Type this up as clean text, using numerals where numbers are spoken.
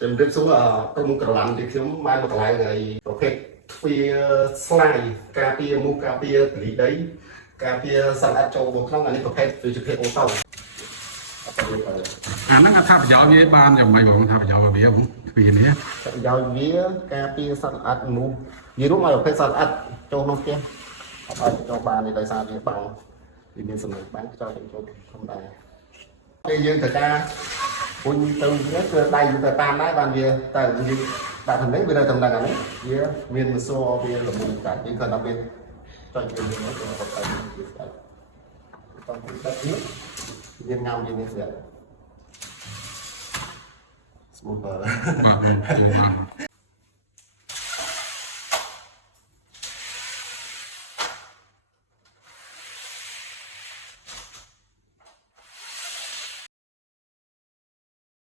Chấm rib xuống trong cờ lạnh thì chúng mai một lại ngày ok phi slide cà phê mua cà phê thì đấy cà phê salad cho một không anh ấy có phép từ trực tiếp ô tô អាហ្នឹងថាប្រយោជន៍វាបានយ៉ាងម៉េចបងថាប្រយោជន៍របស់វាបងពីនេះ ប្រយោជន៍វាការពារសត្វល្អិតមូសនិយាយរួមឲ្យប្រភេទសត្វល្អិតចូលក្នុងផ្ទះអត់ឲ្យចូលបានទេដោយសារវាបាំងវាមានសំណើបាំងខ្យល់ចូលធម្មតាពេលយើងត្រូវការពុញទៅវាគឺដៃទៅតាមដែរបានវាតែយើងដាក់តំណែងវានៅតំណែងអានេះវាមានមសវាល្មមកាត់យើងគ្រាន់តែមានចុចវានេះទៅអត់ទៅវាស្អាតต้องដាក់នេះវាងៅវានេះស្អាត Smooth បាទ